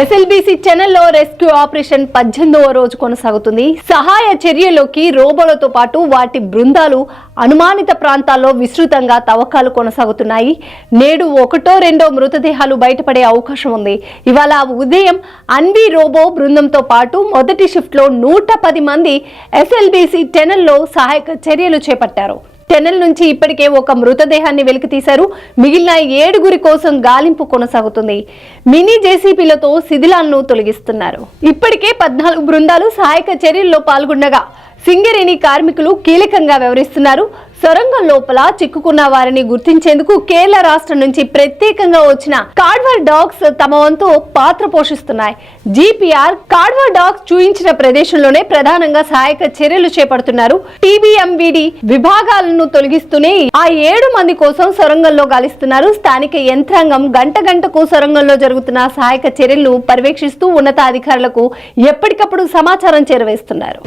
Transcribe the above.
SLBC ఛానల్లో rescue operation 18వ రోజు కొనసాగుతుంది. సహాయ చర్యలోకి రోబోలతో పాటు వాటి బృందాలు అనుమానిత ప్రాంతాల్లో విస్తృతంగా తవ్వకాలు కొనసాగుతున్నాయి. నేడు ఒకటో రెండో మృతదేహాలు బయటపడే అవకాశం ఉంది. ఇవాళ ఉదయం అన్వి రోబో బృందంతో పాటు మొదటి షిఫ్ట్ లో 110 మంది ఎస్ఎల్బీసీ ఛానల్లో సహాయక చర్యలు చేపట్టారు. టెనెల్ నుంచి ఇప్పటికే ఒక మృతదేహాన్ని వెలికి తీశారు. మిగిలిన 7 కోసం గాలింపు కొనసాగుతుంది. మినీ జేసీబీలతో శిథిలాలను తొలగిస్తున్నారు. ఇప్పటికే 14 బృందాలు సహాయక చర్యల్లో పాల్గొనగా సింగరేణి కార్మికులు కీలకంగా వ్యవహరిస్తున్నారు. సొరంగం లోపల చిక్కుకున్న వారిని గుర్తించేందుకు కేరళ రాష్ట్రం నుంచి ప్రత్యేకంగా వచ్చిన కార్డ్వర్ డాగ్స్ తమ వంతు పాత్ర పోషిస్తున్నాయి. జీపీఆర్ కార్డ్వర్ డాగ్స్ చూయించిన ప్రదేశంలోనే ప్రధానంగా సహాయక చర్యలు చేపడుతున్నారు. టీబీఎంవిడి విభాగాలను తొలగిస్తూనే ఆ 7 మంది కోసం సొరంగంలో గాలిస్తున్నారు. స్థానిక యంత్రాంగం గంటకు సొరంగంలో జరుగుతున్న సహాయక చర్యలను పర్యవేక్షిస్తూ ఉన్నతాధికారులకు ఎప్పటికప్పుడు సమాచారం చేరవేస్తున్నారు.